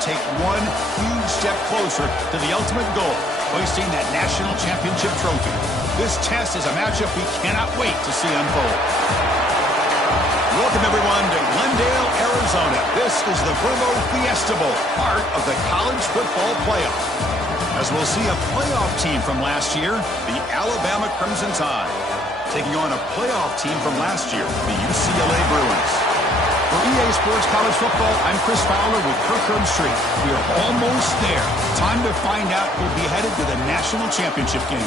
take one huge step closer to the ultimate goal, hoisting that national championship trophy. This test is a matchup we cannot wait to see unfold. Welcome, everyone, to Glendale, Arizona. This is the Burmo Fiesta Bowl, part of the college football playoff. As we'll see a playoff team from last year, the Alabama Crimson Tide, taking on a playoff team from last year, the UCLA Bruins. For EA Sports College Football, I'm Chris Fowler with Kirk Herbstreit. We are almost there. Time to find out who'll be headed to the national championship game.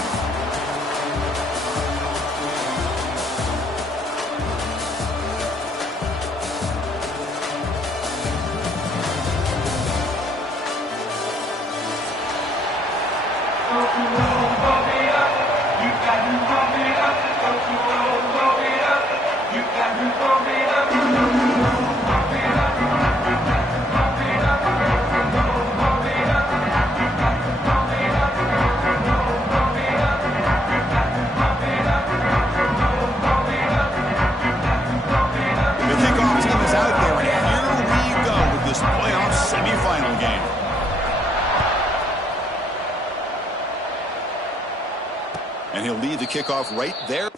And he'll lead the kickoff right there.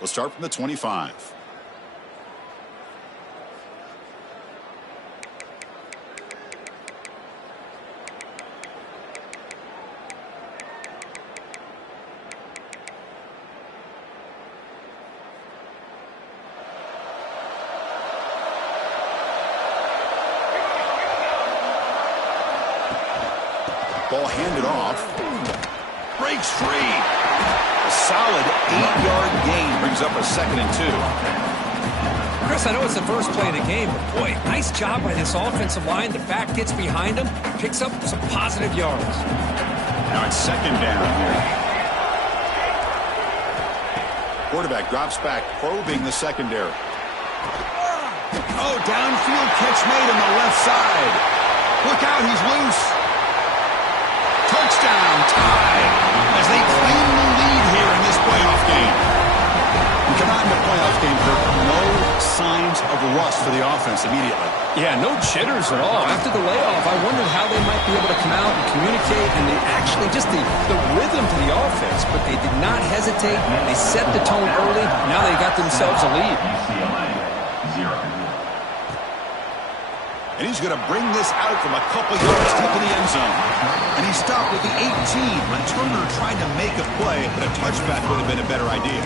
We'll start from the 25. Ball handed off. Breaks free. A solid 8-yard gain brings up a 2nd and 2. Chris, I know it's the first play of the game, but boy, nice job by this offensive line. The back gets behind him, picks up some positive yards. Now it's 2nd down here. Quarterback drops back, probing the secondary. Oh, downfield catch made on the left side. Look out, he's loose. Touchdown, tied, as they claim the lead here in this playoff game. We come out in the playoff game for no signs of rust for the offense immediately. Yeah, no jitters at all. After the layoff, I wondered how they might be able to come out and communicate, and they actually just the rhythm to the offense, but they did not hesitate. They set the tone early. Now they got themselves a lead. And he's going to bring this out from a couple yards deep in the end zone. And he stopped at the 18. Returner tried to make a play, but a touchback would have been a better idea.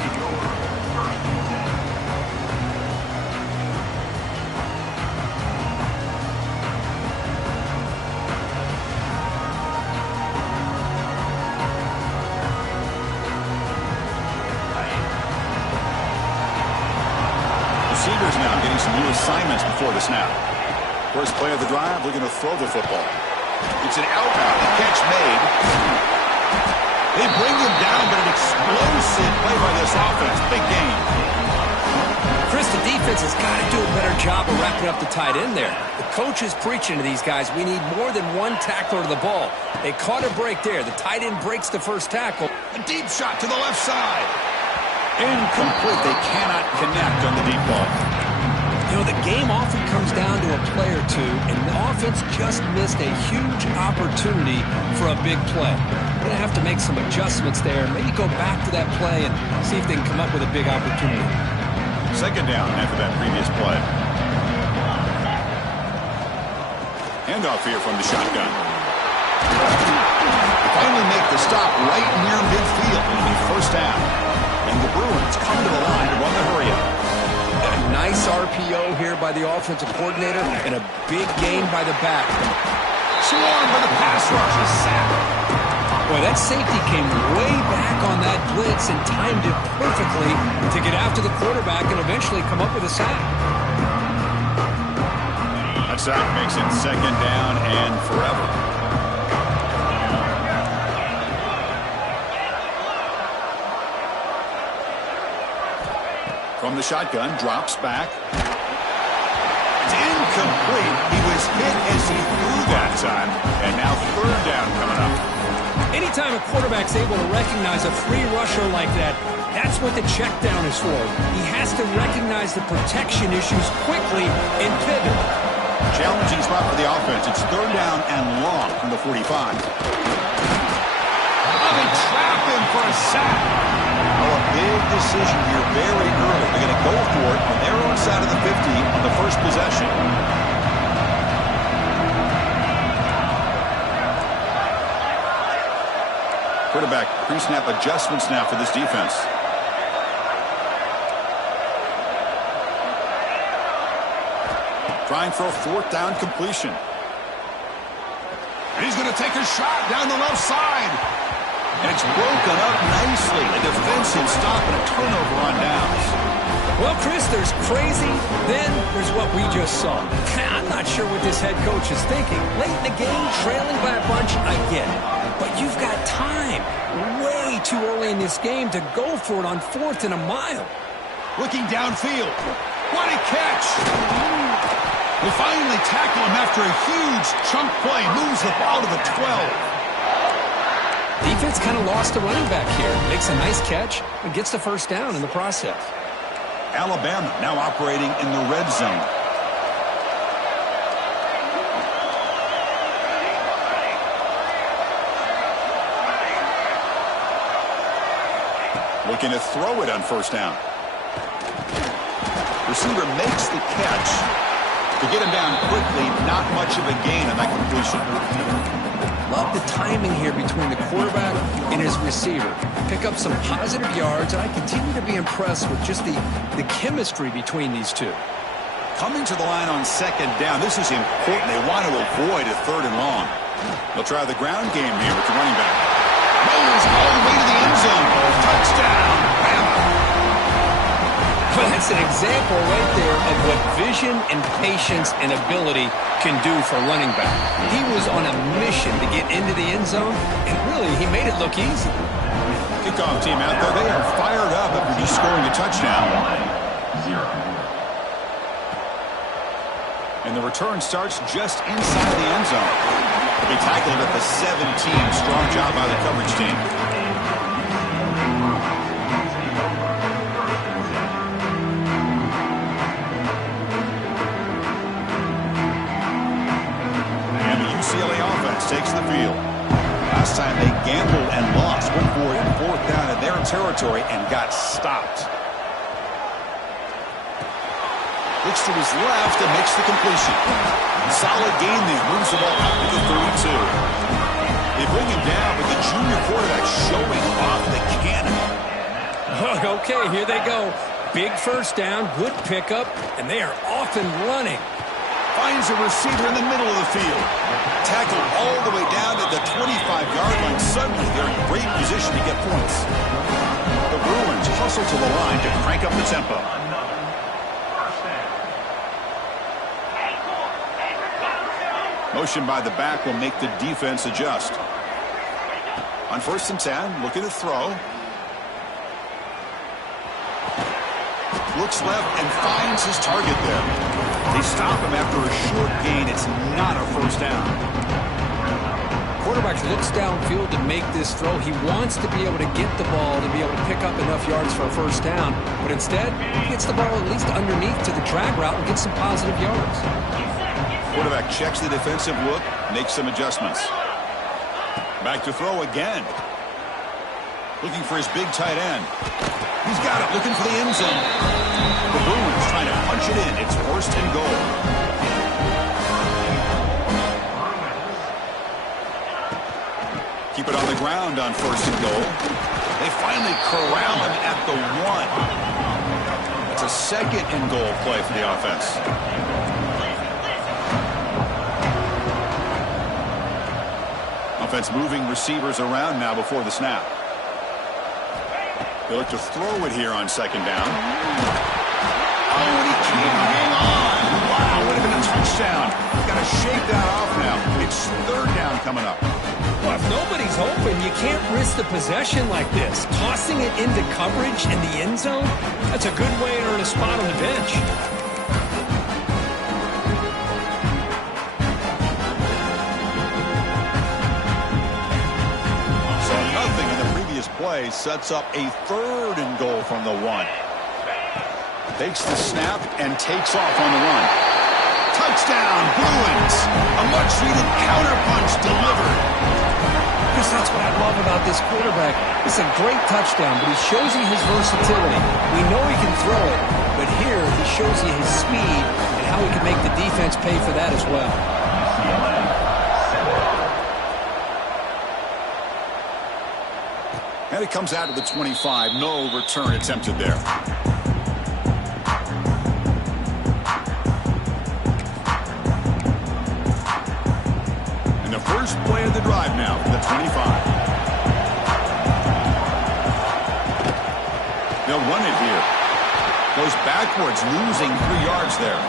Receivers now getting some new assignments before the snap. First play of the drive, they're going to throw the football. It's an outbound, the catch made. They bring him down, but an explosive play by this offense. Big game. Chris, the defense has got to do a better job of wrapping up the tight end there. The coach is preaching to these guys, we need more than one tackler to the ball. They caught a break there. The tight end breaks the first tackle. A deep shot to the left side. Incomplete. They cannot connect on the deep ball. You know, the game often comes down to a play or two, and the offense just missed a huge opportunity for a big play. They're going to have to make some adjustments there, maybe go back to that play and see if they can come up with a big opportunity. 2nd down after that previous play. Handoff here from the shotgun. They finally make the stop right near midfield. It'll be 1st down. And the Bruins come to the line to run the hurry-up. A nice RPO here by the offensive coordinator and a big gain by the back. Swarmed by the pass rush is sacked. Boy, that safety came way back on that blitz and timed it perfectly to get after the quarterback and eventually come up with a sack. That sack makes it 2nd down and forever. From the shotgun, drops back. It's incomplete. He was hit as he threw that time. And now 3rd down coming up. Anytime a quarterback's able to recognize a free rusher like that, that's what the check down is for. He has to recognize the protection issues quickly and pivot. Challenging spot for the offense. It's 3rd down and long from the 45. Oh, they trap him for a sack. Oh, a big decision here very early. They're going to go for it on their own side of the 50 on the first possession. Quarterback pre-snap adjustments now for this defense. Trying for a 4th down completion. And he's going to take a shot down the left side. And it's broken up nicely. A defensive stop and a turnover on downs. Well, Chris, there's crazy, then there's what we just saw. I'm not sure what this head coach is thinking. Late in the game, trailing by a bunch, I get it. But you've got time, way too early in this game, to go for it on 4th and a mile. Looking downfield. What a catch! They finally tackle him after a huge chunk play. Moves the ball to the 12. Defense kind of lost the running back here. Makes a nice catch and gets the 1st down in the process. Alabama now operating in the red zone. Looking to throw it on 1st down. Receiver makes the catch. To get him down quickly, not much of a gain on that completion. Love the timing here between the quarterback and his receiver. Pick up some positive yards, and I continue to be impressed with just the chemistry between these two. Coming to the line on second down, this is important. They want to avoid a third and long. They'll try the ground game here with the running back. Rolls all the way to the end zone. Touchdown, Bama. Well, that's an example right there of what vision and patience and ability can do for a running back. He was on a mission to get into the end zone, and really, he made it look easy. Kickoff team out there, they are fired up after just scoring a touchdown. And the return starts just inside the end zone. They tackled at the 17. Strong job by the coverage team. And the UCLA offense takes the field. Last time they gambled and lost. Went for it in fourth down in their territory and got stopped. Looks to his left and makes the completion. Solid gain there. Moves the ball up to the 32. They bring him down, but the junior quarterback showing off the cannon. Okay, here they go. Big first down, good pickup, and they are off and running. Finds a receiver in the middle of the field. Tackled all the way down to the 25-yard line. Suddenly, they're in great position to get points. The Bruins hustle to the line to crank up the tempo. Motion by the back will make the defense adjust. On 1st and 10, looking to throw. Looks left and finds his target there. They stop him after a short gain. It's not a first down. Quarterback looks downfield to make this throw. He wants to be able to get the ball to be able to pick up enough yards for a first down. But instead, he gets the ball at least underneath to the drag route and gets some positive yards. Quarterback checks the defensive look, makes some adjustments. Back to throw again. Looking for his big tight end. He's got it, looking for the end zone. The Bruins trying to punch it in. It's 1st and goal. Keep it on the ground on 1st and goal. They finally corral him at the 1. It's a 2nd and goal play for the offense. Offense moving receivers around now before the snap. They look to throw it here on 2nd down. Oh, and he can't hang on. Wow, would have been a touchdown. Got to shake that off now. It's 3rd down coming up. Well, if nobody's open, you can't risk the possession like this. Tossing it into coverage in the end zone, that's a good way to earn a spot on the bench. Play sets up a 3rd and goal from the 1. Takes the snap and takes off on the run. Touchdown, Bruins! A much-needed counterpunch delivered. Because that's what I love about this quarterback. It's a great touchdown, but he shows you his versatility. We know he can throw it, but here he shows you his speed and how he can make the defense pay for that as well. And it comes out to the 25. No return attempted there. And the first play of the drive now for the 25. They'll run it here. Goes backwards, losing 3 yards there.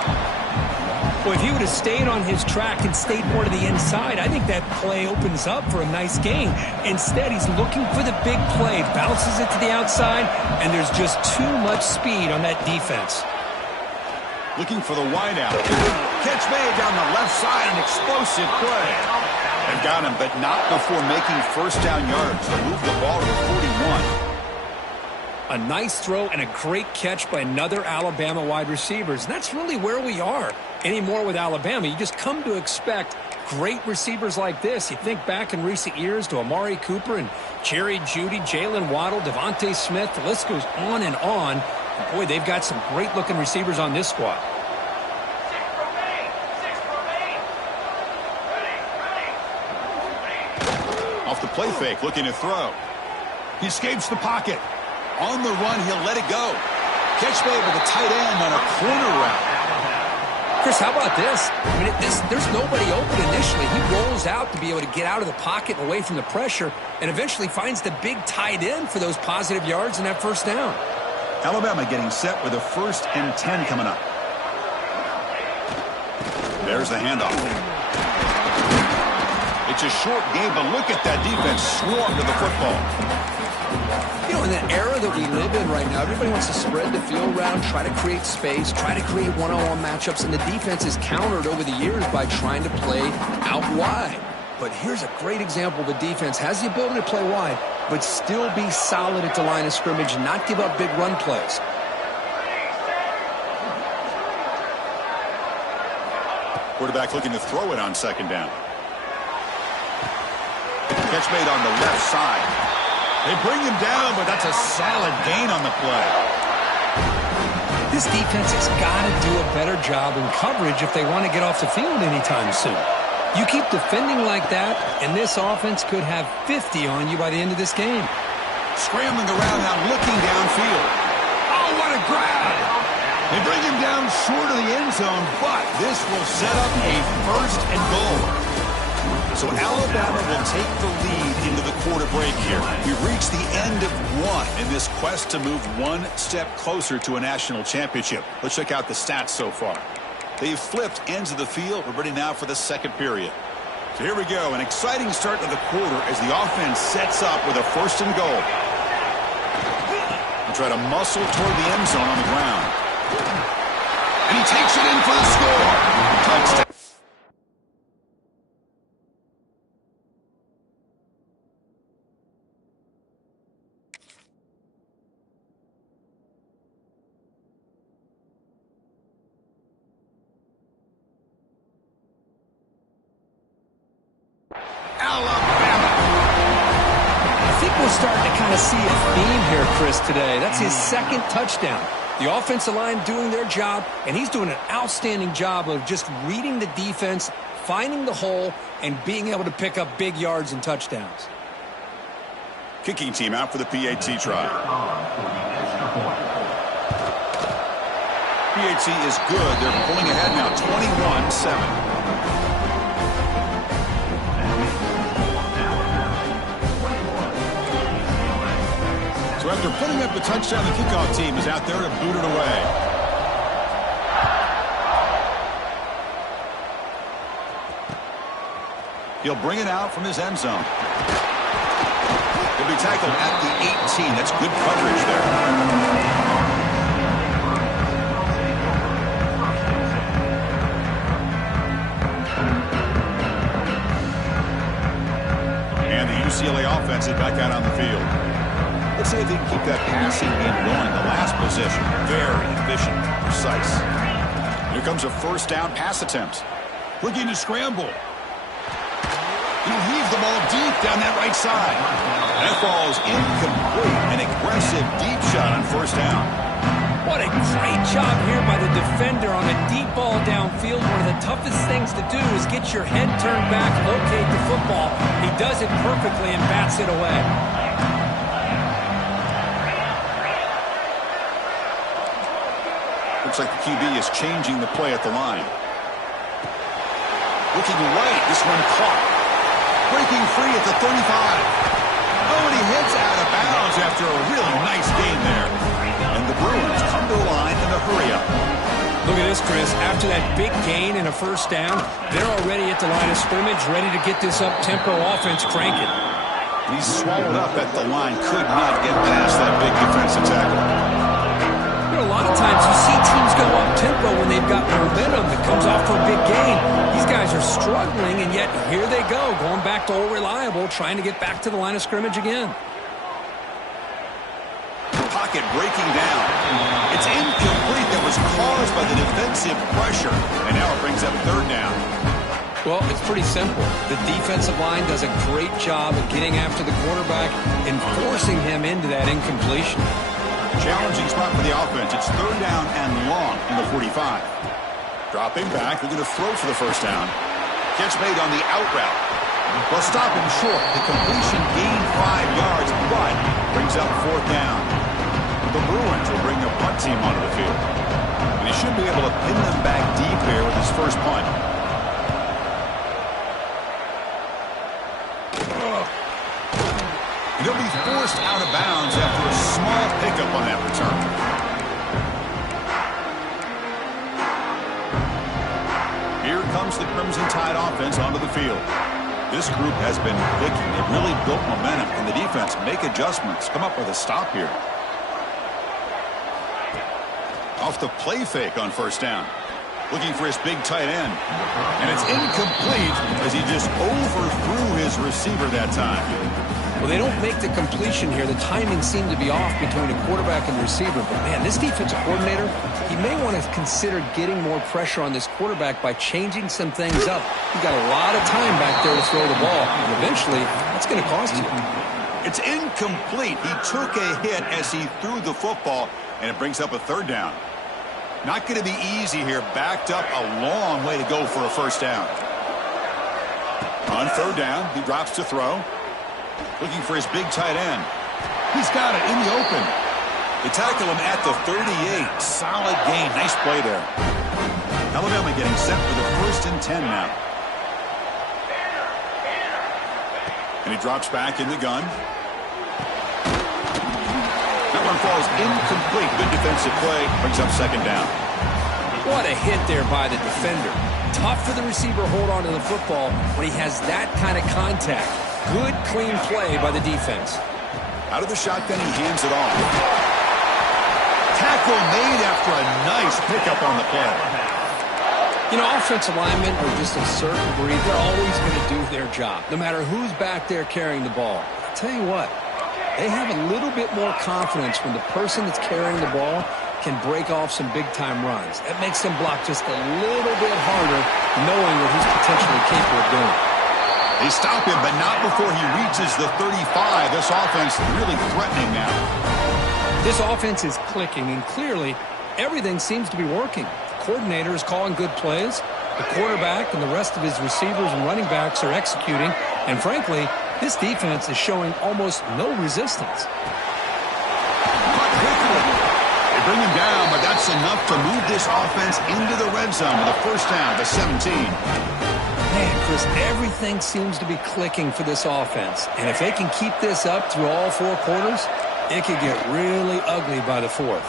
Well, if he would have stayed on his track and stayed more to the inside, I think that play opens up for a nice gain. Instead, he's looking for the big play, bounces it to the outside, and there's just too much speed on that defense. Looking for the wideout. Catch made down the left side, an explosive play. They've got him, but not before making first down yards. They move the ball to the 41. A nice throw and a great catch by another Alabama wide receivers. And that's really where we are. Anymore with Alabama, you just come to expect great receivers like this. You think back in recent years to Amari Cooper and Jerry Jeudy, Jalen Waddle, Devontae Smith. The list goes on and on. Boy, they've got some great-looking receivers on this squad. Off the play fake, looking to throw. He escapes the pocket. On the run, he'll let it go. Catch made by the tight end on a corner route. Chris, how about this? I mean, there's nobody open initially. He rolls out to be able to get out of the pocket and away from the pressure and eventually finds the big tight end for those positive yards and that first down. Alabama getting set with a 1st and 10 coming up. There's the handoff. It's a short game, but look at that defense swarm to the football. You know, in the era that we live in right now, everybody wants to spread the field around, try to create space, try to create one-on-one matchups, and the defense is countered over the years by trying to play out wide. But here's a great example. The defense has the ability to play wide, but still be solid at the line of scrimmage, not give up big run plays. Quarterback looking to throw it on 2nd down. Catch made on the left side. They bring him down, but that's a solid gain on the play. This defense has got to do a better job in coverage if they want to get off the field anytime soon. You keep defending like that, and this offense could have 50 on you by the end of this game. Scrambling around now, looking downfield. Oh, what a grab! They bring him down short of the end zone, but this will set up a 1st and goal. So Alabama will take the lead into the quarter break here. We've reached the end of one in this quest to move one step closer to a national championship. Let's check out the stats so far. They've flipped ends of the field. We're ready now for the 2nd period. So here we go. An exciting start to the quarter as the offense sets up with a 1st and goal. They'll try to muscle toward the end zone on the ground. And he takes it in for the score. Touchdown. Starting to kind of see a theme here, Chris, today. That's his 2nd touchdown. The offensive line doing their job, and he's doing an outstanding job of just reading the defense, finding the hole, and being able to pick up big yards and touchdowns. Kicking team out for the PAT try. PAT is good. They're pulling ahead now, 21-7. So after putting up the touchdown, the kickoff team is out there to boot it away. He'll bring it out from his end zone. He'll be tackled at the 18. That's good coverage there. And the UCLA offense is back out on the field. Let's see if they can keep that passing game going. The last possession, very efficient, precise. Here comes a 1st down pass attempt. Looking to scramble. He'll heave the ball deep down that right side. That ball is incomplete. An aggressive deep shot on 1st down. What a great job here by the defender on a deep ball downfield. One of the toughest things to do is get your head turned back, locate the football. He does it perfectly and bats it away. Looks like the QB is changing the play at the line. Looking right, this one caught. Breaking free at the 35. Oh, and he heads out of bounds after a really nice game there. And the Bruins come to the line in a hurry-up. Look at this, Chris. After that big gain and a 1st down, they're already at the line of scrimmage, ready to get this up-tempo offense cranking. He's swallowed up at the line, could not get past that big defensive tackle. A lot of times you see teams go up-tempo when they've got momentum that comes off for a big gain. These guys are struggling, and yet here they go, going back to old reliable, trying to get back to the line of scrimmage again. Pocket breaking down. It's incomplete. That was caused by the defensive pressure, and now it brings up 3rd down. Well, it's pretty simple. The defensive line does a great job of getting after the quarterback and forcing him into that incompletion. Challenging spot for the offense. It's third down and long in the 45. Dropping back, looking to throw for the first down. Catch made on the out route. Well, stop him short. The completion gained 5 yards, but brings up fourth down. The Bruins will bring their punt team onto the field. And he should be able to pin them back deep here with his first punt. He'll be forced out of bounds after a small pickup on that return. Here comes the Crimson Tide offense onto the field. This group has been clicking. They've really built momentum. Can the defense make adjustments? Come up with a stop here. Off the play fake on first down. Looking for his big tight end. And it's incomplete as he just overthrew his receiver that time. Well, they don't make the completion here. The timing seemed to be off between the quarterback and the receiver. But, man, this defensive coordinator, he may want to consider getting more pressure on this quarterback by changing some things up. He's got a lot of time back there to throw the ball. And eventually, that's going to cost you. It's incomplete. He took a hit as he threw the football, and it brings up a third down. Not going to be easy here. Backed up a long way to go for a first down. On third down, he drops to throw. Looking for his big tight end. He's got it in the open. They tackle him at the 38. Solid gain. Nice play there. Alabama getting set for the 1st and 10 now. And he drops back in the gun. That one falls incomplete. Good defensive play. Brings up second down. What a hit there by the defender. Tough for the receiver to hold on to the football when he has that kind of contact. Good, clean play by the defense. Out of the shotgun, he hands it off. Tackle made after a nice pickup on the play. You know, offensive linemen are just a certain breed. They're always going to do their job, no matter who's back there carrying the ball. I'll tell you what, they have a little bit more confidence when the person that's carrying the ball can break off some big-time runs. That makes them block just a little bit harder, knowing what he's potentially capable of doing. They stop him, but not before he reaches the 35. This offense really threatening now. This offense is clicking, and clearly everything seems to be working. The coordinator is calling good plays. The quarterback and the rest of his receivers and running backs are executing. And frankly, this defense is showing almost no resistance. They bring him down, but that's enough to move this offense into the red zone with a first down, the 17. Man, Chris, everything seems to be clicking for this offense. And if they can keep this up through all 4 quarters, it could get really ugly by the 4th.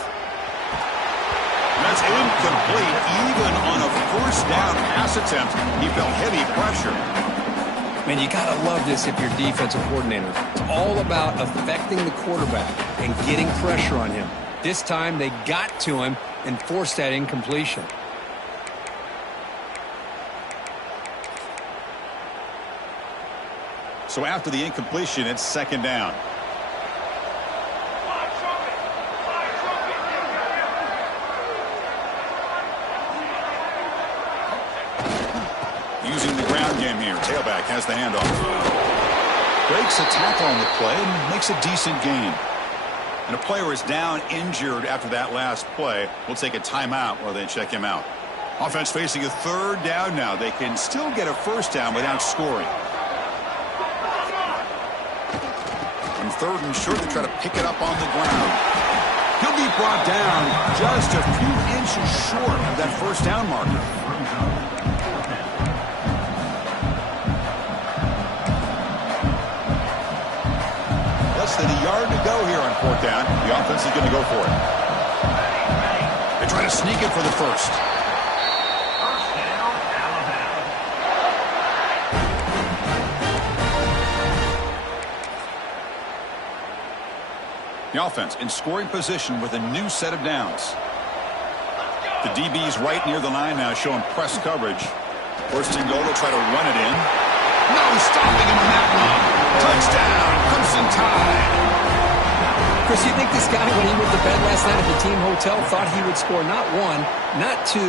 That's incomplete. Even on a first down pass attempt, he felt heavy pressure. Man, you got to love this if you're defensive coordinator. It's all about affecting the quarterback and getting pressure on him. This time they got to him and forced that incompletion. So after the incompletion, it's second down. Using the ground game here. Tailback has the handoff. Breaks a tackle on the play and makes a decent gain. And a player is down injured after that last play. We'll take a timeout while they check him out. Offense facing a third down now. They can still get a first down without scoring. On third and short, they try to pick it up on the ground. He'll be brought down just a few inches short of that first down marker. Less than a yard to go here on fourth down. The offense is going to go for it. They try to sneak it for the first. The offense in scoring position with a new set of downs. The DB's right near the line now showing press coverage. First and goal, they'll try to run it in. No stopping him on that one. Touchdown, Crimson Tide. Chris, you think this guy, when he went to bed last night at the team hotel, thought he would score not 1, not 2,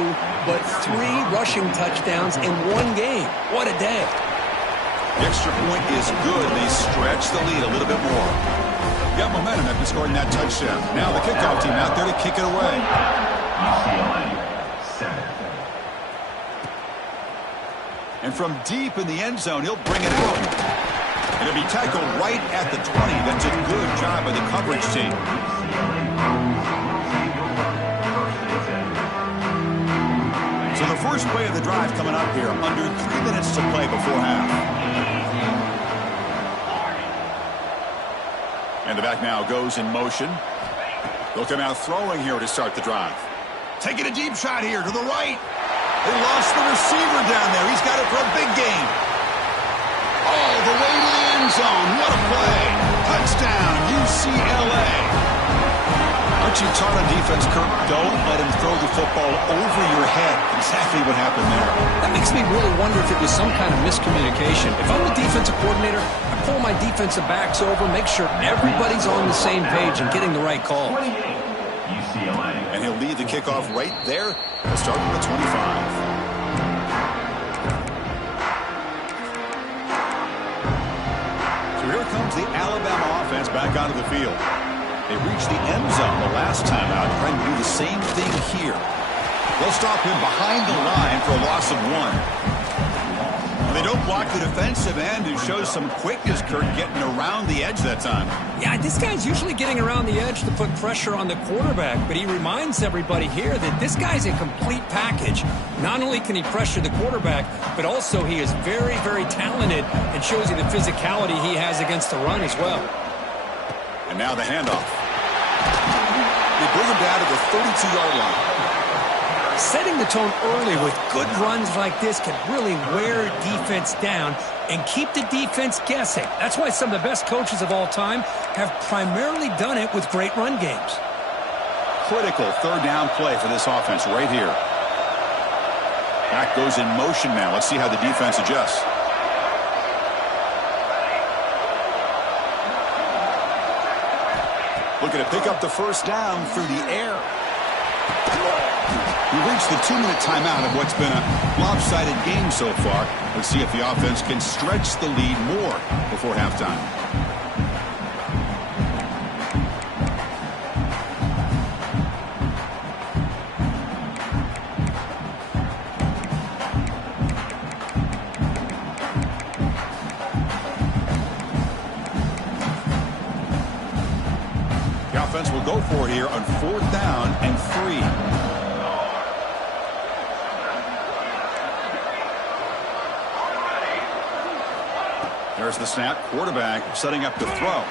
but 3 rushing touchdowns in 1 game? What a day. The extra point is good. They stretch the lead a little bit more. got momentum after scoring that touchdown. Now the kickoff team out there to kick it away. And from deep in the end zone, he'll bring it out. And it'll be tackled right at the 20. That's a good job by the coverage team. So the first play of the drive coming up here. Under 3 minutes to play before half. And the back now goes in motion. They'll come out throwing here to start the drive. Taking a deep shot here to the right. They lost the receiver down there. He's got it for a big game. All the way to the end zone. What a play. Touchdown, UCLA. Aren't you taught on defense, Kirk? Don't let him throw the football over your head. Exactly what happened there. That makes me really wonder if it was some kind of miscommunication. If I'm a defensive coordinator, I pull my defensive backs over, make sure everybody's on the same page and getting the right call. And he'll lead the kickoff right there. He'll start at the 25. So here comes the Alabama offense back onto the field. They reached the end zone the last time out, trying to do the same thing here. They'll stop him behind the line for a loss of 1. They don't block the defensive end, who shows some quickness, Kirk, getting around the edge that time. Yeah, this guy's usually getting around the edge to put pressure on the quarterback, but he reminds everybody here that this guy's a complete package. Not only can he pressure the quarterback, but also he is very, very talented and shows you the physicality he has against the run as well. And now the handoff. They bring him down to the 32-yard line. Setting the tone early with good runs like this can really wear defense down and keep the defense guessing. That's why some of the best coaches of all time have primarily done it with great run games. Critical third down play for this offense right here. Back goes in motion now. Let's see how the defense adjusts. Looking to pick up the first down through the air. We reached the 2-minute timeout of what's been a lopsided game so far. Let's see if the offense can stretch the lead more before halftime. The offense will go for it here on 4th down and 3. There's the snap. Quarterback setting up to throw.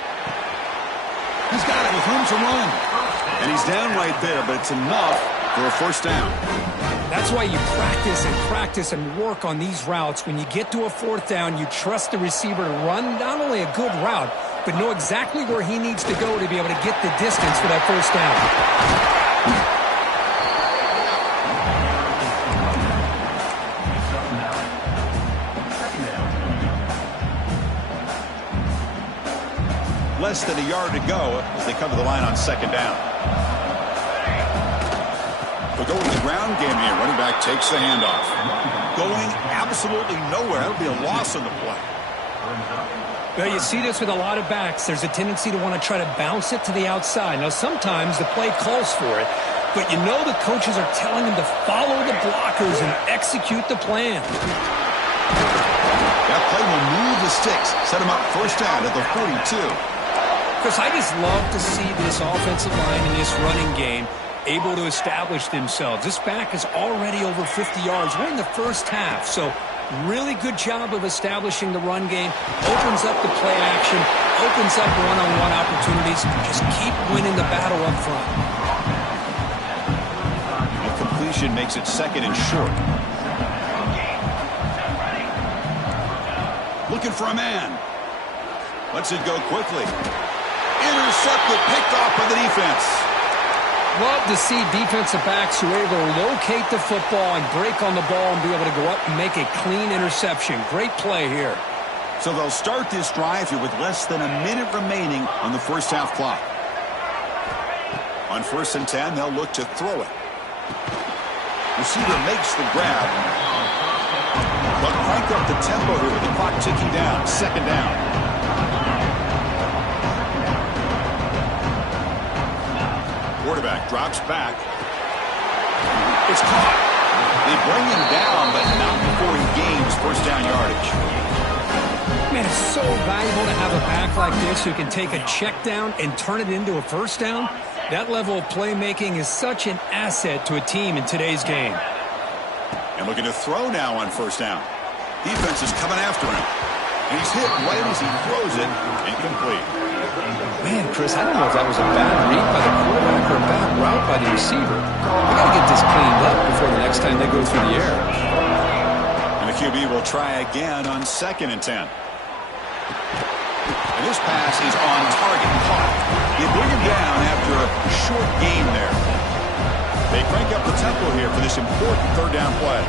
He's got it with room to run. And he's down right there, but it's enough for a first down. That's why you practice and work on these routes. When you get to a 4th down, you trust the receiver to run not only a good route, but know exactly where he needs to go to be able to get the distance for that first down. Less than a yard to go as they come to the line on 2nd down. They'll go with the ground game here. Running back takes the handoff. Going absolutely nowhere. That'll be a loss on the play. Well, you see this with a lot of backs. There's a tendency to want to try to bounce it to the outside. Now, sometimes the play calls for it, but you know the coaches are telling them to follow the blockers and execute the plan. That play will move the sticks. Set them up first down at the 42. Chris, I just love to see this offensive line in this running game able to establish themselves. This back is already over 50 yards. We're in the first half, so really good job of establishing the run game. Opens up the play action, opens up one-on-one opportunities. Just keep winning the battle up front. The completion makes it 2nd and short. Looking for a man. Lets it go quickly. Intercepted, picked off by the defense. Love to see defensive backs who are able to locate the football and break on the ball and be able to go up and make a clean interception. Great play here. So they'll start this drive here with less than a minute remaining on the first half clock. On 1st and 10, they'll look to throw it. Receiver makes the grab. But crank up the tempo here with the clock ticking down. 2nd down. Quarterback drops back. It's caught. They bring him down, but not before he gains first down yardage. Man, it's so valuable to have a back like this who can take a check down and turn it into a first down. That level of playmaking is such an asset to a team in today's game. And looking to throw now on first down. Defense is coming after him. And he's hit right as he throws it. Incomplete. Man, Chris, I don't know if that was a bad read by the quarterback or a bad route by the receiver. We got to get this cleaned up before the next time they go through the air. And the QB will try again on 2nd and 10. And this pass is on target. Caught. They bring him down after a short gain there. They crank up the tempo here for this important third down play.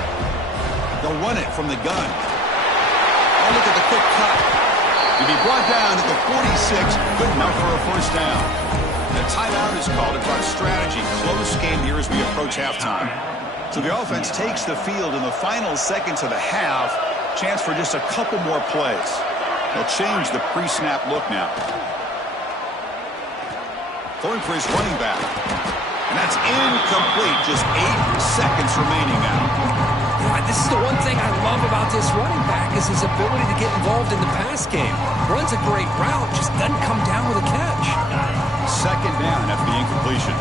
They'll run it from the gun. Oh, look at the quick cut. To be brought down at the 46, good enough for a first down. The timeout is called to talk strategy. Close game here as we approach halftime. So the offense takes the field in the final seconds of the half. Chance for just a couple more plays. They'll change the pre-snap look now. Throwing for his running back. And that's incomplete. Just 8 seconds remaining now. This is the one thing I love about this running back is his ability to get involved in the pass game. Runs a great route, just doesn't come down with a catch. 2nd down after the incompletion.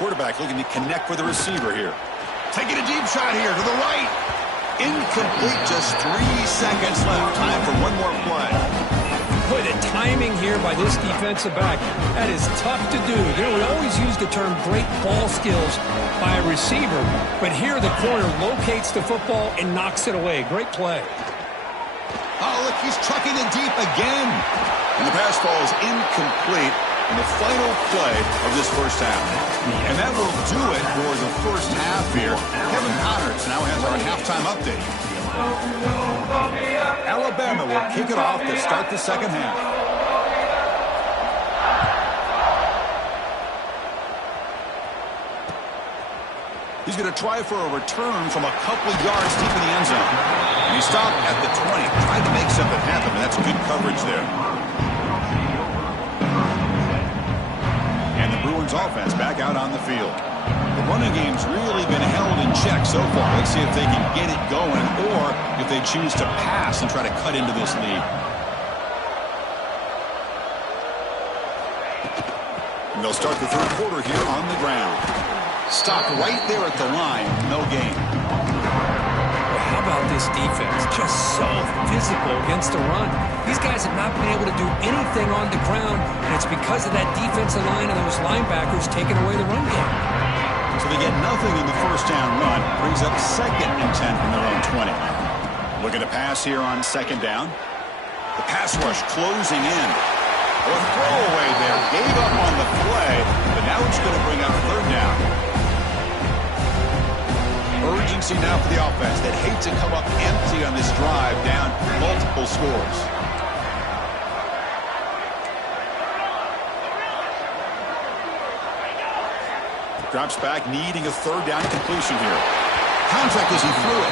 Quarterback looking to connect with the receiver here. Taking a deep shot here to the right. Incomplete, just 3 seconds left. Time for one more play. Boy, the timing here by this defensive back, that is tough to do. You know, we always use the term great ball skills by a receiver, but here the corner locates the football and knocks it away. Great play. Oh, look, he's trucking it deep again. And the pass falls incomplete in the final play of this first half. And that will do it for the first half here. Kevin Connors now has our halftime update. Alabama will kick it off to start the second half. He's going to try for a return from a couple of yards deep in the end zone. And he stopped at the 20. Tried to make something happen, and that's good coverage there. And the Bruins offense back out on the field. The running game's really been held in check so far. Let's see if they can get it going or if they choose to pass and try to cut into this lead. And they'll start the third quarter here on the ground. Stopped right there at the line. No gain. Well, how about this defense? Just so physical against the run. These guys have not been able to do anything on the ground, and it's because of that defensive line and those linebackers taking away the run game. So they get nothing in the first down run. Brings up 2nd and 10 from their own 20. Looking to pass here on 2nd down. The pass rush closing in. A throwaway there. Gave up on the play, but now it's going to bring up 3rd down. Urgency now for the offense that hates to come up empty on this drive, down multiple scores. Drops back, needing a 3rd down completion here. Contact as he threw it.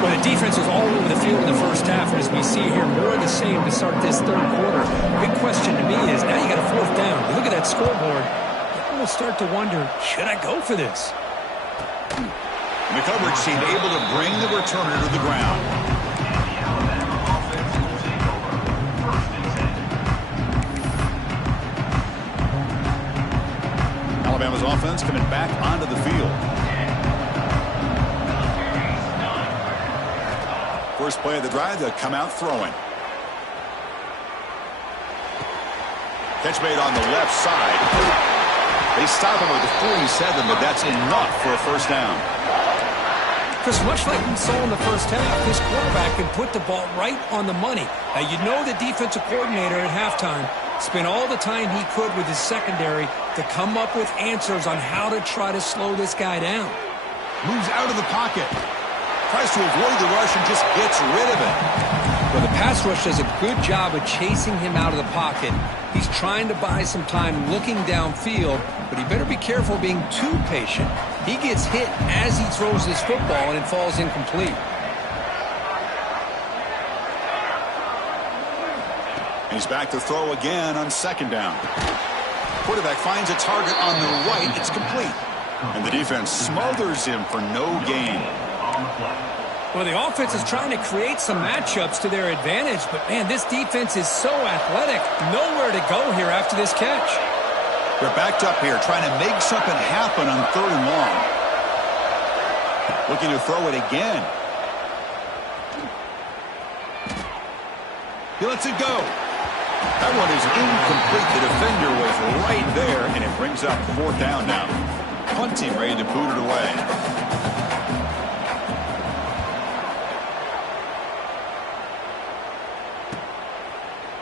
Well, the defense was all over the field in the first half, and as we see here, more of the same to start this third quarter. Big question to me is, now you got a 4th down. You look at that scoreboard, you almost start to wonder, should I go for this? And the coverage team able to bring the returner to the ground. Alabama's offense coming back onto the field. First play of the drive, they'll come out throwing. Catch made on the left side. They stop him at the 47, but that's enough for a first down. Because much like we saw in the first half, this quarterback can put the ball right on the money. Now, you know the defensive coordinator at halftime spent all the time he could with his secondary to come up with answers on how to try to slow this guy down. Moves out of the pocket. Tries to avoid the rush and just gets rid of it. Well, the pass rush does a good job of chasing him out of the pocket. He's trying to buy some time looking downfield, but he better be careful being too patient. He gets hit as he throws this football, and it falls incomplete. He's back to throw again on second down. Quarterback finds a target on the right. It's complete. And the defense smothers him for no gain. Well, the offense is trying to create some matchups to their advantage, but, man, this defense is so athletic. Nowhere to go here after this catch. They're backed up here, trying to make something happen on 3rd and long. Looking to throw it again. He lets it go. That one is incomplete. The defender was right there, and it brings up 4th down now. Punt team ready to boot it away.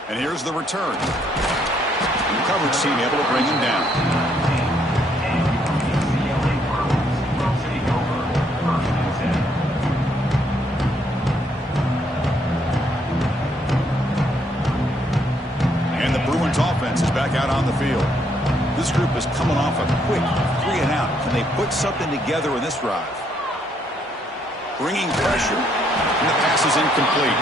And here's the return. And the coverage team able to bring him down. Offense is back out on the field. This group is coming off a quick 3 and out. Can they put something together in this drive? Bringing pressure, and the pass is incomplete.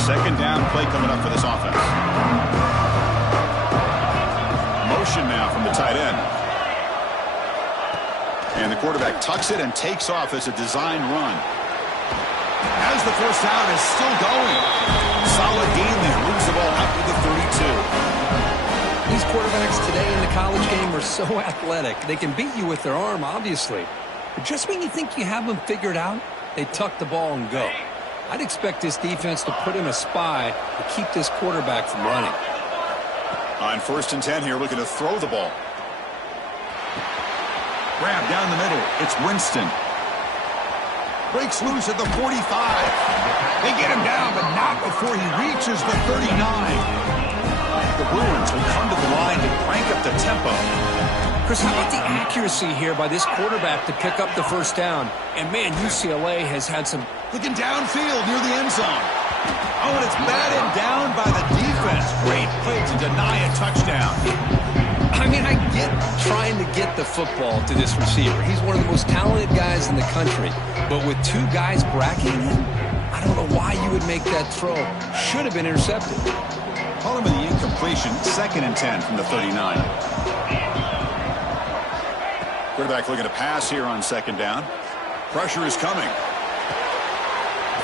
Second down play coming up for this offense. Motion now from the tight end. And the quarterback tucks it and takes off as a design run. As the first down is still going. Solid gain there. Moves the ball up to the 32. These quarterbacks today in the college game are so athletic. They can beat you with their arm, obviously. But just when you think you have them figured out, they tuck the ball and go. I'd expect this defense to put in a spy to keep this quarterback from running. On 1st and 10 here, looking to throw the ball. Grab down the middle. It's Winston. Breaks loose at the 45. They get him down, but not before he reaches the 39. The Bruins will come to the line to crank up the tempo. Chris, how about the accuracy here by this quarterback to pick up the first down? And, man, UCLA has had some... Looking downfield near the end zone. Oh, and it's batted down by the defense. Great play to deny a touchdown. I mean, I get trying to get the football to this receiver. He's one of the most talented guys in the country. But with 2 guys bracketing him, I don't know why you would make that throw. Should have been intercepted. Call him in the incompletion. 2nd and 10 from the 39. Quarterback looking to pass here on 2nd down. Pressure is coming.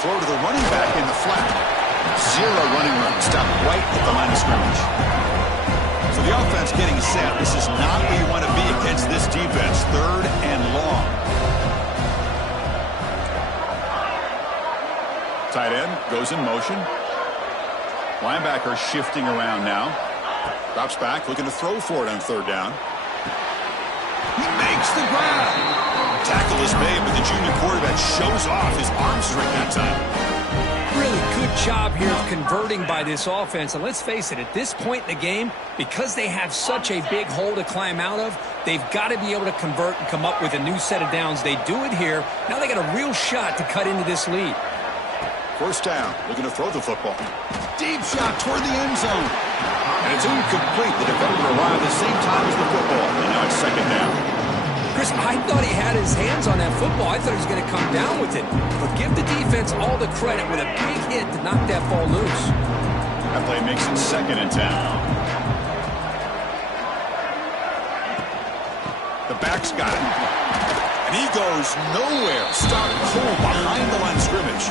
Throw to the running back in the flat. 0 running room. Stop right at the line of scrimmage. So the offense getting set. This is not where you want to be against this defense. 3rd and long. Tight end goes in motion. Linebacker shifting around now. Drops back, looking to throw for it on 3rd down. He makes the grab. Tackle is made, but the junior quarterback shows off his arm strength that time. Really good job here of converting by this offense. And let's face it, at this point in the game, because they have such a big hole to climb out of, they've got to be able to convert and come up with a new set of downs. They do it here. Now they got a real shot to cut into this lead. 1st down, looking to throw the football. Deep shot toward the end zone. And it's incomplete. The defender arrived at the same time as the football. And now it's 2nd down. Chris, I thought he had his hands on that football. I thought he was going to come down with it. But give the defense all the credit with a big hit to knock that ball loose. That play makes it 2nd and 10. The back's got it. And he goes nowhere. Stopped cold behind the line of scrimmage.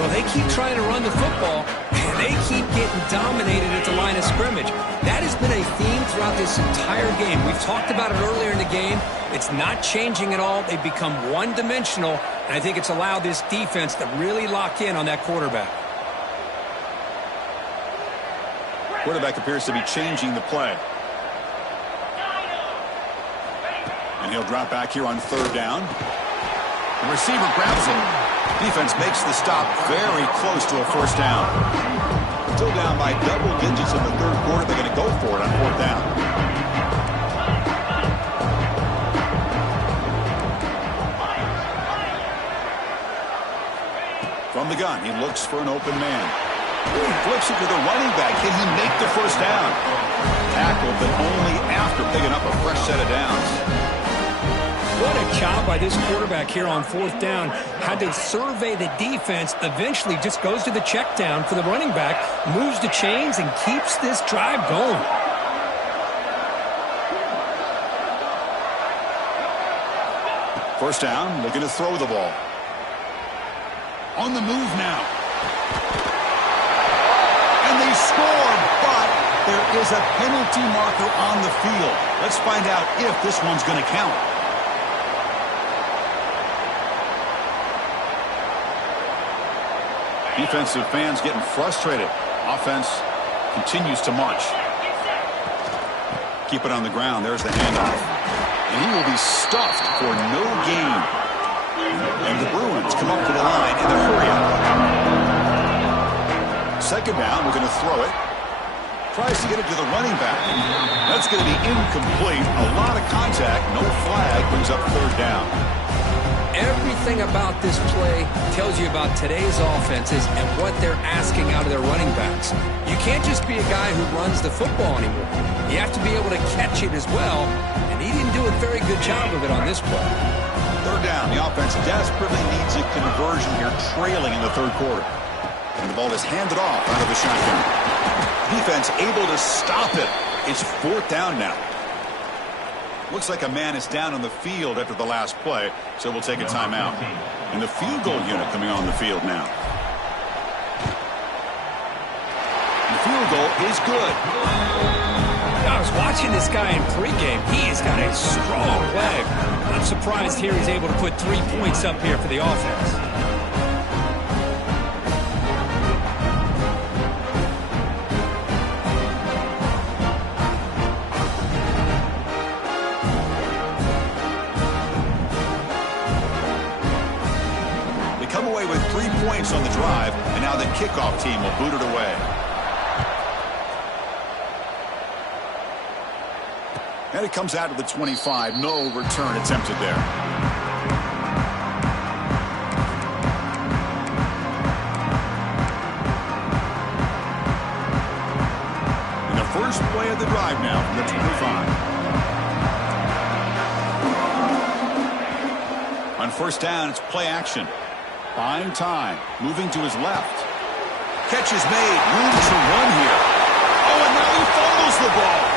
Well, they keep trying to run the football, and they keep getting dominated at the line of scrimmage. That has been a theme throughout this entire game. We've talked about it earlier in the game. It's not changing at all. They've become one-dimensional, and I think it's allowed this defense to really lock in on that quarterback. Quarterback appears to be changing the play. And he'll drop back here on 3rd down. The receiver grabs it. Defense makes the stop very close to a 1st down. Still down by double digits in the 3rd quarter. They're going to go for it on 4th down. From the gun, he looks for an open man. He flips it to the running back. Can he make the 1st down? Tackled, but only after picking up a fresh set of downs. by this quarterback here on fourth down. Had to survey the defense, eventually just goes to the check down for the running back, moves the chains, and keeps this drive going. First down, looking to throw the ball. On the move now. And they score, but there is a penalty marker on the field. Let's find out if this one's going to count. Defensive fans getting frustrated. Offense continues to march. Keep it on the ground. There's the handoff. And he will be stuffed for no gain. And the Bruins come up to the line in a hurry-up. Second down, we're going to throw it. Tries to get it to the running back. That's going to be incomplete. A lot of contact. No flag. Brings up third down. Everything about this play tells you about today's offenses and what they're asking out of their running backs. You can't just be a guy who runs the football anymore. You have to be able to catch it as well, and he didn't do a very good job of it on this play. Third down. The offense desperately needs a conversion here, trailing in the third quarter. And the ball is handed off out of the shotgun. Defense able to stop it. It's fourth down now. Looks like a man is down on the field after the last play, so we'll take a timeout. And the field goal unit coming on the field now. The field goal is good. I was watching this guy in pregame. He has got a strong leg. I'm surprised here he's able to put 3 points up here for the offense. On the drive, and now the kickoff team will boot it away. And it comes out of the 25. No return attempted there. And the first play of the drive now from the 25. On first down, it's play action. Buying time, moving to his left. Catch is made, room to run here. Oh, and now he fumbles the ball.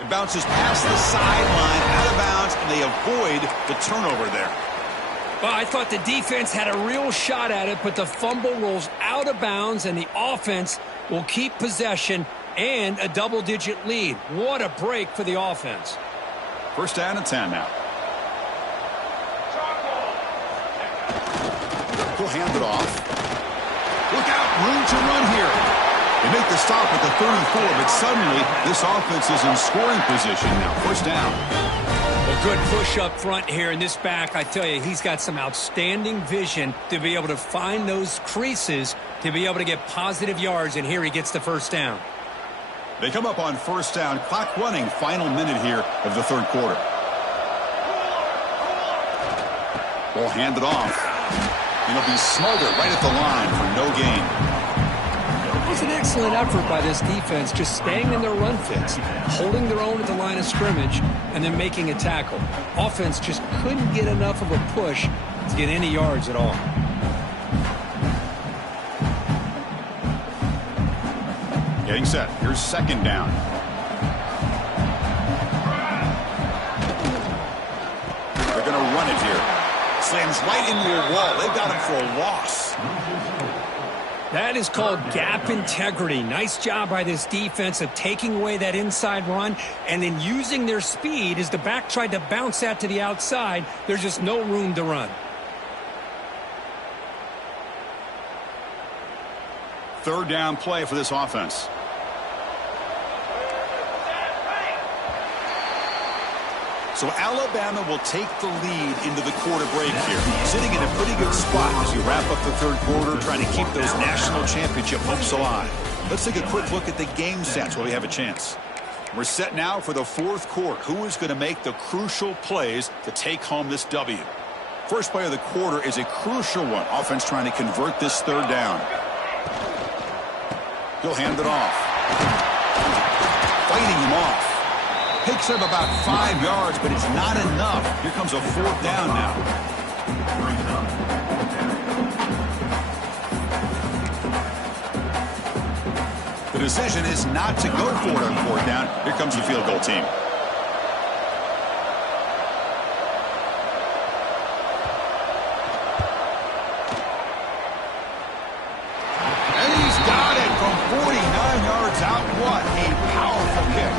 It bounces past the sideline, out of bounds, and they avoid the turnover there. Well, I thought the defense had a real shot at it, but the fumble rolls out of bounds, and the offense will keep possession and a double-digit lead. What a break for the offense. First down and 10 now. He'll hand it off. Look out, room to run here. They make the stop at the 34, but suddenly this offense is in scoring position now. First down. A good push up front here in this back. I tell you, he's got some outstanding vision to be able to find those creases, to be able to get positive yards, and here he gets the first down. They come up on first down. Clock running, final minute here of the third quarter. Ball handed off. And it'll be smothered right at the line for no gain. It was an excellent effort by this defense, just staying in their run fits, holding their own at the line of scrimmage, and then making a tackle. Offense just couldn't get enough of a push to get any yards at all. Getting set. Here's second down. They're going to run it here. Slams right into a wall. They've got him for a loss. That is called gap integrity. Nice job by this defense of taking away that inside run and then using their speed as the back tried to bounce that to the outside. There's just no room to run. Third down play for this offense. So Alabama will take the lead into the quarter break here. Sitting in a pretty good spot as you wrap up the third quarter, trying to keep those national championship hopes alive. Let's take a quick look at the game stats while we have a chance. We're set now for the fourth quarter. Who is going to make the crucial plays to take home this W? First play of the quarter is a crucial one. Offense trying to convert this third down. He'll hand it off. Fighting him off. Picks up about 5 yards, but it's not enough. Here comes a fourth down now. The decision is not to go for it on fourth down. Here comes the field goal team. And he's got it from 49 yards out. What a powerful kick.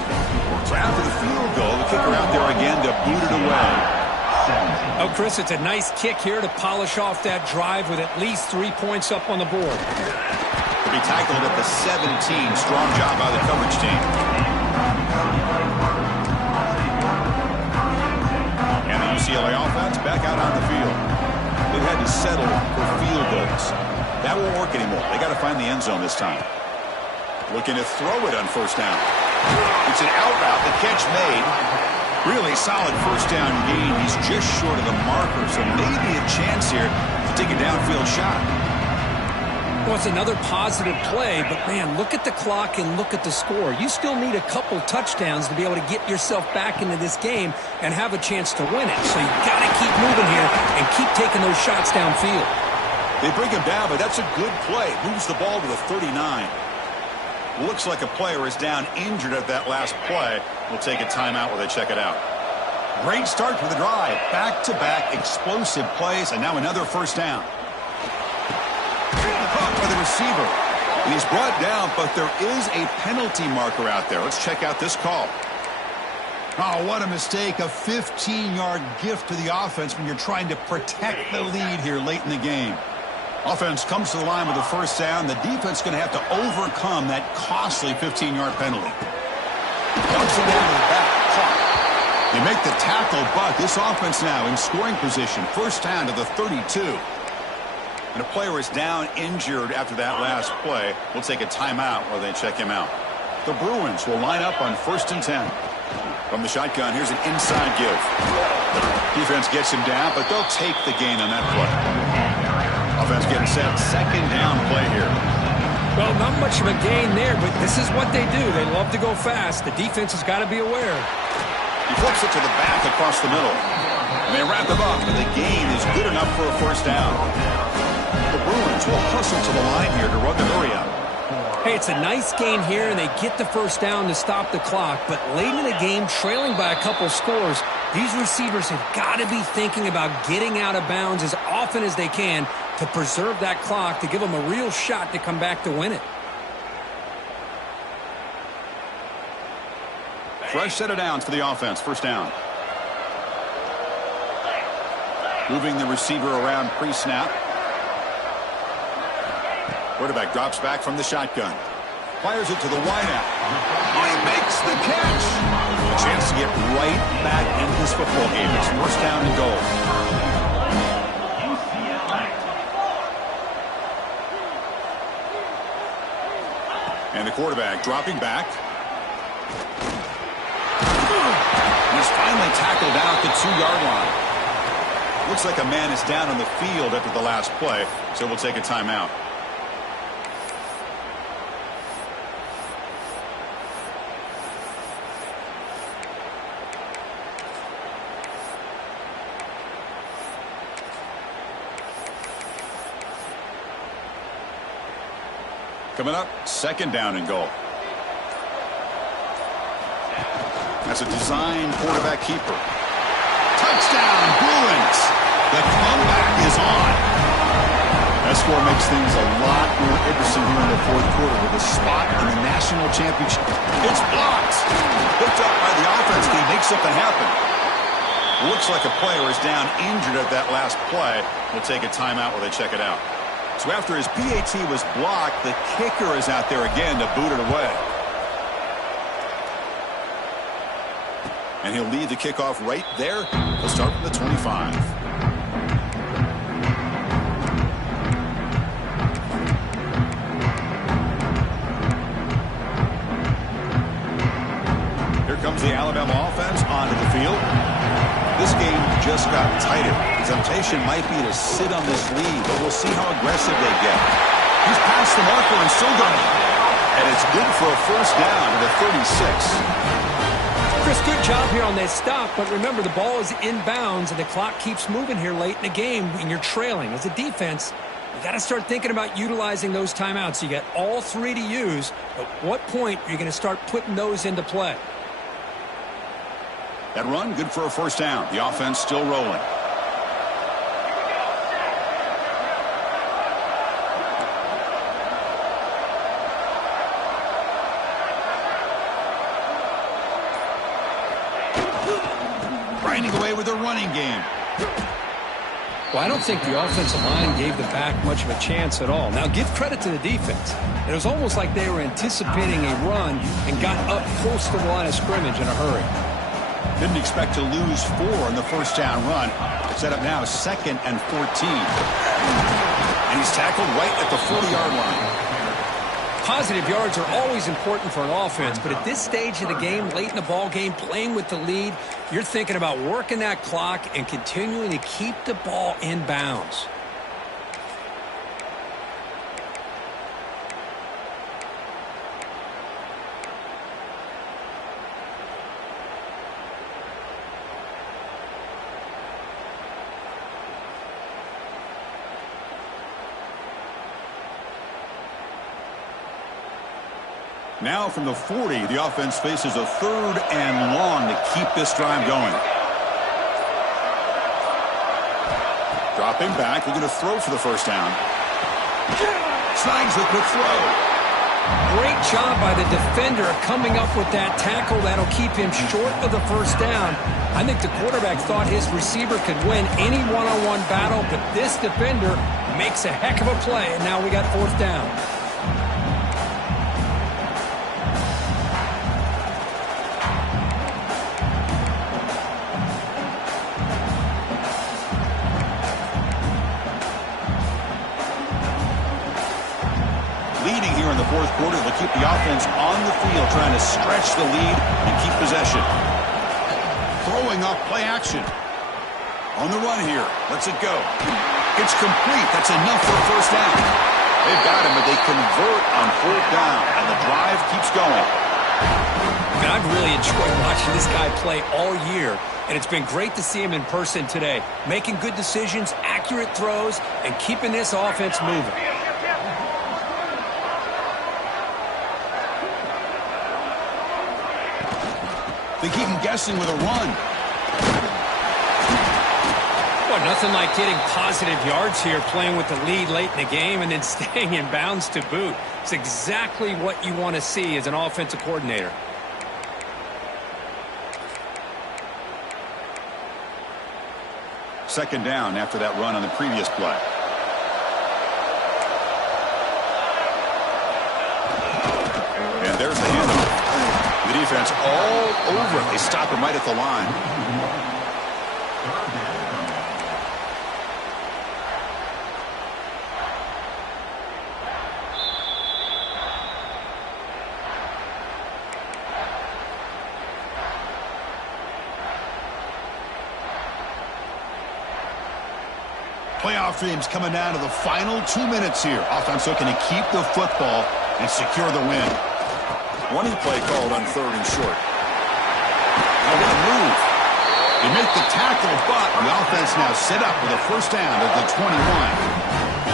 So after the field goal, the kicker out there again to boot it away. Oh, Chris, it's a nice kick here to polish off that drive with at least 3 points up on the board. He tackled at the 17. Strong job by the coverage team. And the UCLA offense back out on the field. They've had to settle for field goals. That won't work anymore. They got to find the end zone this time. Looking to throw it on first down. It's an out route. The catch made. Really solid first down gain. He's just short of the marker, so maybe a chance here to take a downfield shot. Well, it's another positive play, but, man, look at the clock and look at the score. You still need a couple touchdowns to be able to get yourself back into this game and have a chance to win it. So you got to keep moving here and keep taking those shots downfield. They bring him down, but that's a good play. Moves the ball to the 39. Looks like a player is down injured at that last play. We'll take a timeout while they check it out. Great start to the drive. Back-to-back explosive plays, and now another first down. Caught by the receiver. And he's brought down, but there is a penalty marker out there. Let's check out this call. Oh, what a mistake. A 15-yard gift to the offense when you're trying to protect the lead here late in the game. Offense comes to the line with a first down. The defense is going to have to overcome that costly 15-yard penalty. Dumps it down to the back. They make the tackle, but this offense now in scoring position. First down to the 32. And a player is down injured after that last play. We'll take a timeout while they check him out. The Bruins will line up on 1st and 10. From the shotgun, here's an inside give. Defense gets him down, but they'll take the gain on that play. Offense getting set. Second down play here. Well, not much of a gain there, but this is what they do. They love to go fast. The defense has got to be aware. He flips it to the back across the middle. And they wrap him up, and the gain is good enough for a first down. The Bruins will hustle to the line here to run the hurry up. Hey, it's a nice gain here, and they get the first down to stop the clock. But late in the game, trailing by a couple scores, these receivers have got to be thinking about getting out of bounds as often as they can to preserve that clock, to give them a real shot to come back to win it. Fresh set of downs for the offense. First down. Moving the receiver around pre-snap. Quarterback drops back from the shotgun. Fires it to the wideout. He makes the catch. A chance to get right back into this football game. It's first down and goal. And the quarterback dropping back. He's finally tackled down at the 2-yard line. Looks like a man is down on the field after the last play, so we'll take a timeout. Coming up, second down and goal. That's a design quarterback keeper. Touchdown, Bruins! The comeback is on. That score makes things a lot more interesting here in the fourth quarter with a spot in the national championship. It's blocked. Picked up by the offense. Can he make something happen? Looks like a player is down injured at that last play. We'll take a timeout while they check it out. So after his PAT was blocked, the kicker is out there again to boot it away. And he'll lead the kickoff right there. He'll start from the 25. Here comes the Alabama offense onto the field. This game just got tighter. The temptation might be to sit on this lead, but we'll see how aggressive they get. He's past the marker and still going. And it's good for a first down to the 36. Chris, good job here on that stop, but remember the ball is inbounds and the clock keeps moving here late in the game when you're trailing. As a defense, you got to start thinking about utilizing those timeouts. You got all three to use. At what point are you going to start putting those into play? That run, good for a first down. The offense still rolling. Grinding away with a running game. Well, I don't think the offensive line gave the back much of a chance at all. Now, give credit to the defense. It was almost like they were anticipating a run and got up close to the line of scrimmage in a hurry. Didn't expect to lose 4 in the first down run. It's set up now 2nd and 14. And he's tackled right at the 40-yard line. Positive yards are always important for an offense, but at this stage of the game, late in the ball game, playing with the lead, you're thinking about working that clock and continuing to keep the ball in bounds. Now from the 40, the offense faces a 3rd and long to keep this drive going. Dropping back, they're going to throw for the first down. Snags the quick throw. Great job by the defender coming up with that tackle. That'll keep him short of the first down. I think the quarterback thought his receiver could win any one-on-one battle, but this defender makes a heck of a play, and now we got 4th down. In the 4th quarter, they'll keep the offense on the field, trying to stretch the lead and keep possession. Throwing off play action. On the run here. Lets it go. It's complete. That's enough for a first down. They've got him, but they convert on 4th down, and the drive keeps going. Man, I've really enjoyed watching this guy play all year, and it's been great to see him in person today. Making good decisions, accurate throws, and keeping this offense moving. They keep him guessing with a run. Well, nothing like getting positive yards here, playing with the lead late in the game and then staying in bounds to boot. It's exactly what you want to see as an offensive coordinator. Second down after that run on the previous play. And there's the handoff. The defense all over it. They stop him right at the line. Playoff dreams coming down to the final 2 minutes here. Offense looking to keep the football and secure the win. Running play called on 3rd and short. Now what a move. They make the tackle, but the offense now set up with a first down at the 21.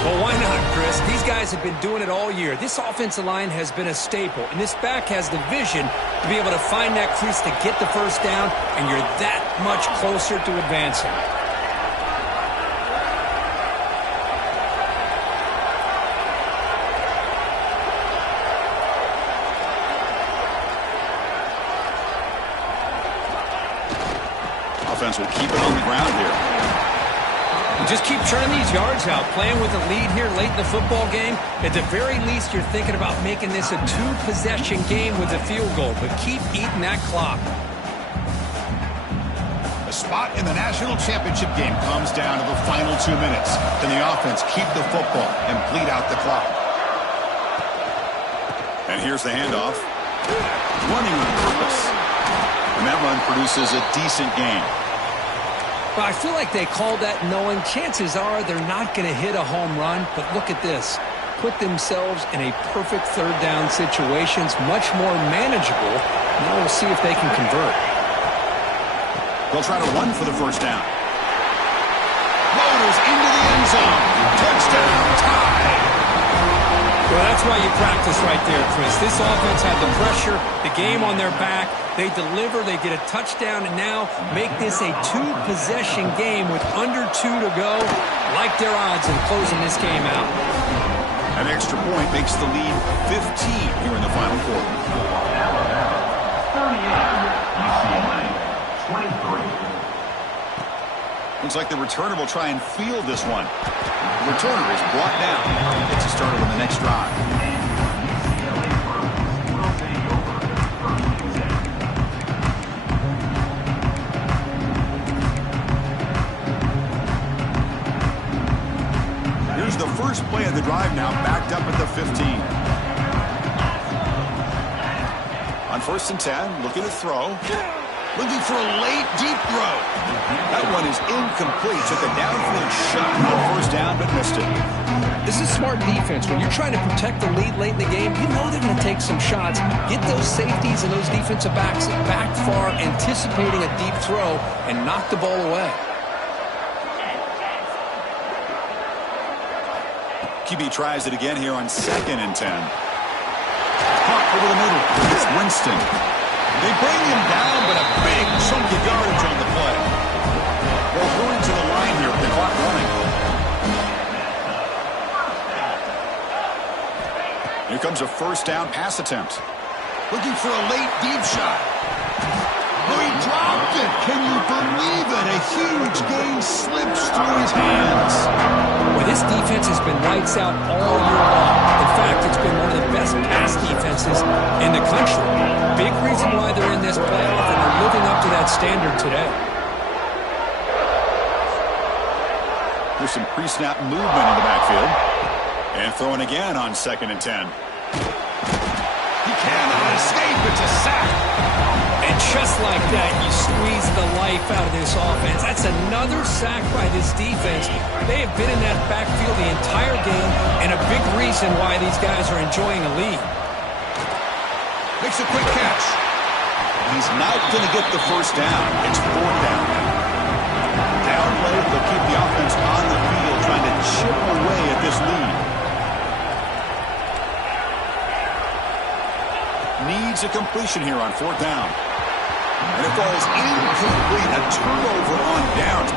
Well, why not, Chris? These guys have been doing it all year. This offensive line has been a staple, and this back has the vision to be able to find that crease to get the first down, and you're that much closer to advancing. Offense will keep it on the ground here. You just keep churning these yards out, playing with a lead here late in the football game. At the very least, you're thinking about making this a 2-possession game with a field goal, but keep eating that clock. spot in the national championship game comes down to the final 2 minutes. Can the offense keep the football and bleed out the clock? And here's the handoff. Running with purpose. And that run produces a decent gain. Well, I feel like they called that knowing chances are they're not going to hit a home run. But look at this. Put themselves in a perfect third down situation. It's much more manageable. Now we'll see if they can convert. They'll try to run for the first down. Motors into the end zone. Touchdown, tie. Well, that's why you practice right there, Chris. This offense had the pressure, the game on their back. They deliver, they get a touchdown, and now make this a two-possession game with under 2 to go. Like their odds in closing this game out. An extra point makes the lead 15 here in the final quarter. 23. Looks like the returner will try and field this one. The returner is brought down and gets us started on the next drive. Here's the first play of the drive now, backed up at the 15. On 1st and 10, looking to throw. Looking for a late, deep throw. That one is incomplete. Took a downfield shot on 1st down, but missed it. This is smart defense. When you're trying to protect the lead late in the game, you know they're going to take some shots. Get those safeties and those defensive backs back far, anticipating a deep throw, and knock the ball away. QB tries it again here on 2nd and 10. Caught over the middle. It's Winston. They bring him down, but a big chunk of yardage on the play. Well, going to the line here with the clock running. Here comes a 1st down pass attempt. Looking for a late deep shot. Oh, he dropped it. Can you believe it? A huge gain slips through his hands. Well, this defense has been lights out all year long. In fact, it's been one of the best pass defenses in the country. Big reason why they're in this playoff, and they're living up to that standard today. There's some pre-snap movement in the backfield. And throwing again on 2nd and 10. He cannot escape. It's a sack. And just like that, you squeeze the life out of this offense. That's another sack by this defense. They have been in that backfield the entire game, and a big reason why these guys are enjoying a lead. Makes a quick catch. He's not going to get the 1st down. It's 4th down now. Down late, they'll keep the offense on the field, trying to chip away at this lead. Needs a completion here on 4th down. And it falls incomplete. A turnover on downs.